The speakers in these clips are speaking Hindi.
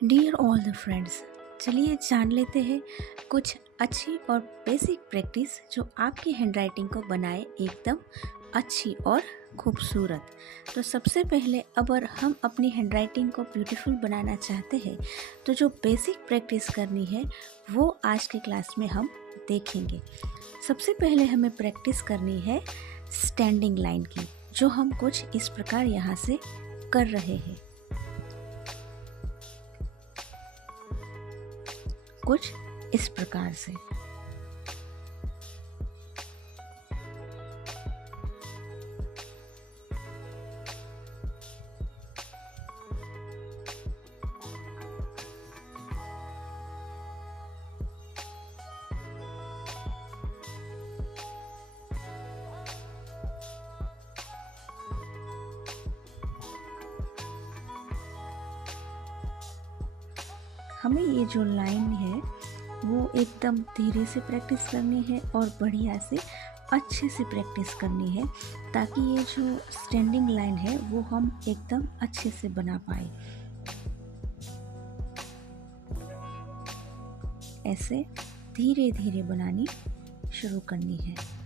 डियर ऑल द फ्रेंड्स, चलिए जान लेते हैं कुछ अच्छी और बेसिक प्रैक्टिस जो आपकी हैंडराइटिंग को बनाए एकदम अच्छी और खूबसूरत। तो सबसे पहले अगर हम अपनी हैंडराइटिंग को ब्यूटीफुल बनाना चाहते हैं तो जो बेसिक प्रैक्टिस करनी है वो आज की क्लास में हम देखेंगे। सबसे पहले हमें प्रैक्टिस करनी है स्टैंडिंग लाइन की, जो हम कुछ इस प्रकार यहाँ से कर रहे हैं। कुछ इस प्रकार से हमें ये जो लाइन है वो एकदम धीरे से प्रैक्टिस करनी है और बढ़िया से अच्छे से प्रैक्टिस करनी है, ताकि ये जो स्टैंडिंग लाइन है वो हम एकदम अच्छे से बना पाए। ऐसे धीरे धीरे बनानी शुरू करनी है।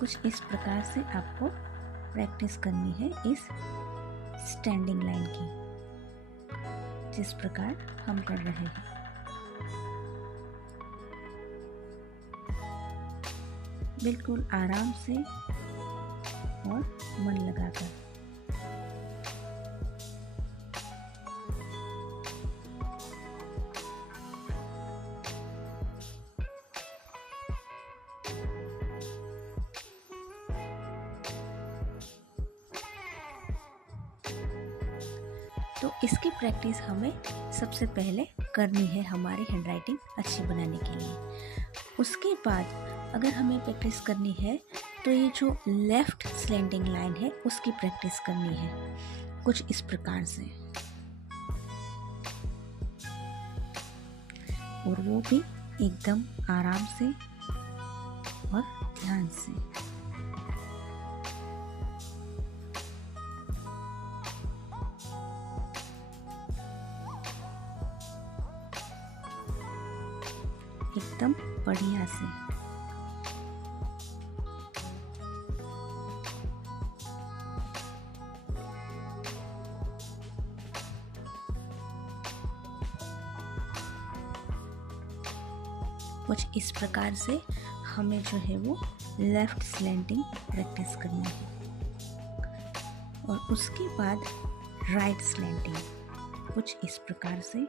कुछ इस प्रकार से आपको प्रैक्टिस करनी है इस स्टैंडिंग लाइन की, जिस प्रकार हम कर रहे हैं। बिल्कुल आराम से और मन लगाकर। तो इसकी प्रैक्टिस हमें सबसे पहले करनी है हमारी हैंडराइटिंग अच्छी बनाने के लिए। उसके बाद अगर हमें प्रैक्टिस करनी है तो ये जो लेफ़्ट स्लैंडिंग लाइन है उसकी प्रैक्टिस करनी है कुछ इस प्रकार से, और वो भी एकदम आराम से और ध्यान से। एकदम बढ़िया से। कुछ इस प्रकार से हमें जो है वो लेफ्ट स्लैंटिंग प्रैक्टिस करनी है, और उसके बाद राइट स्लैंटिंग कुछ इस प्रकार से।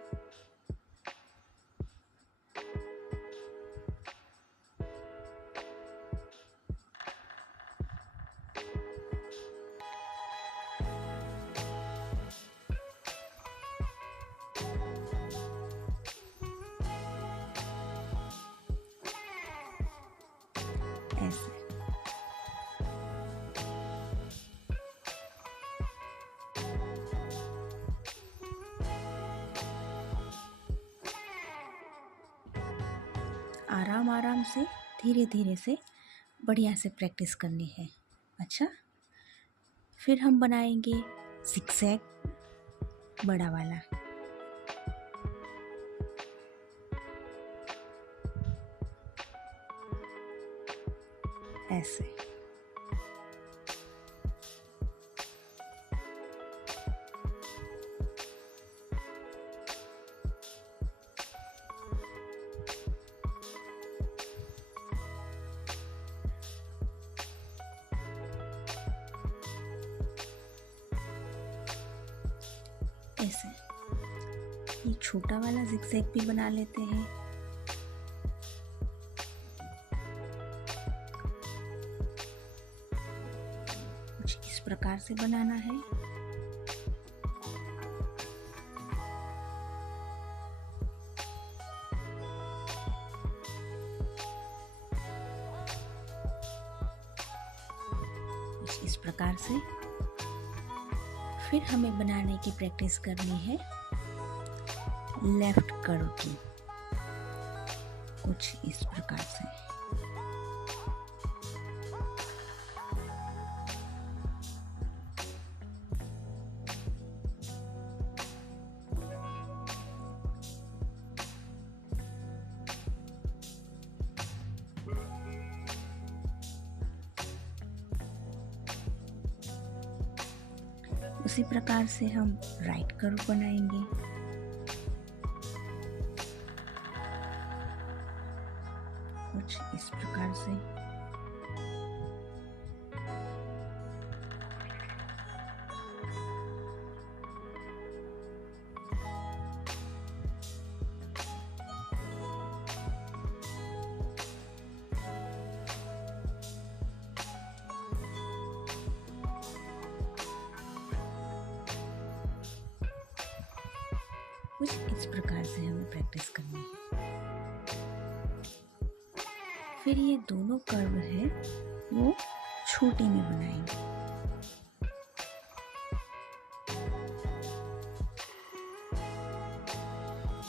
ऐसे आराम आराम से धीरे धीरे से बढ़िया से प्रैक्टिस करनी है। अच्छा, फिर हम बनाएंगे ज़िगज़ैग बड़ा वाला। ऐसे ऐसे ये छोटा वाला ज़िगज़ैग भी बना लेते हैं। कुछ इस प्रकार से बनाना है। कुछ इस प्रकार से। फिर हमें बनाने की प्रैक्टिस करनी है लेफ्ट कर्व की। कुछ इस प्रकार से। उसी प्रकार से हम राइट कर्व बनाएंगे। कुछ इस प्रकार से। कुछ इस प्रकार से हमें प्रैक्टिस करनी है। फिर ये दोनों कर्व है वो छोटे में बनाएंगे।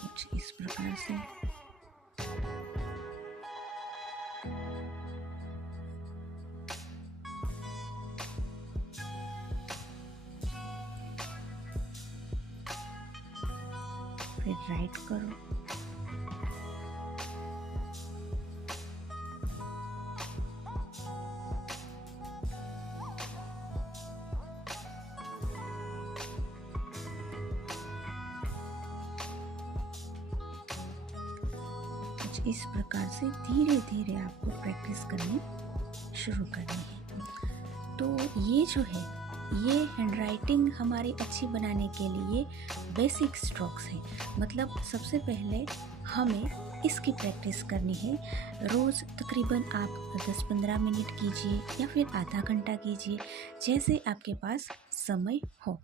कुछ इस प्रकार से। फिर राइट करो। कुछ इस प्रकार से धीरे धीरे आपको प्रैक्टिस करनी शुरू करनी है। तो ये जो है ये हैंडराइटिंग हमारी अच्छी बनाने के लिए बेसिक स्ट्रोक्स हैं। मतलब सबसे पहले हमें इसकी प्रैक्टिस करनी है। रोज़ तकरीबन आप 10-15 मिनट कीजिए या फिर आधा घंटा कीजिए, जैसे आपके पास समय हो।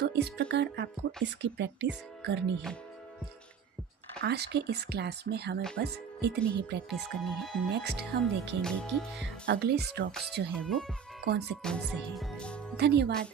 तो इस प्रकार आपको इसकी प्रैक्टिस करनी है। आज के इस क्लास में हमें बस इतनी ही प्रैक्टिस करनी है। नेक्स्ट हम देखेंगे कि अगले स्ट्रोक्स जो है वो कौन से हैं। धन्यवाद।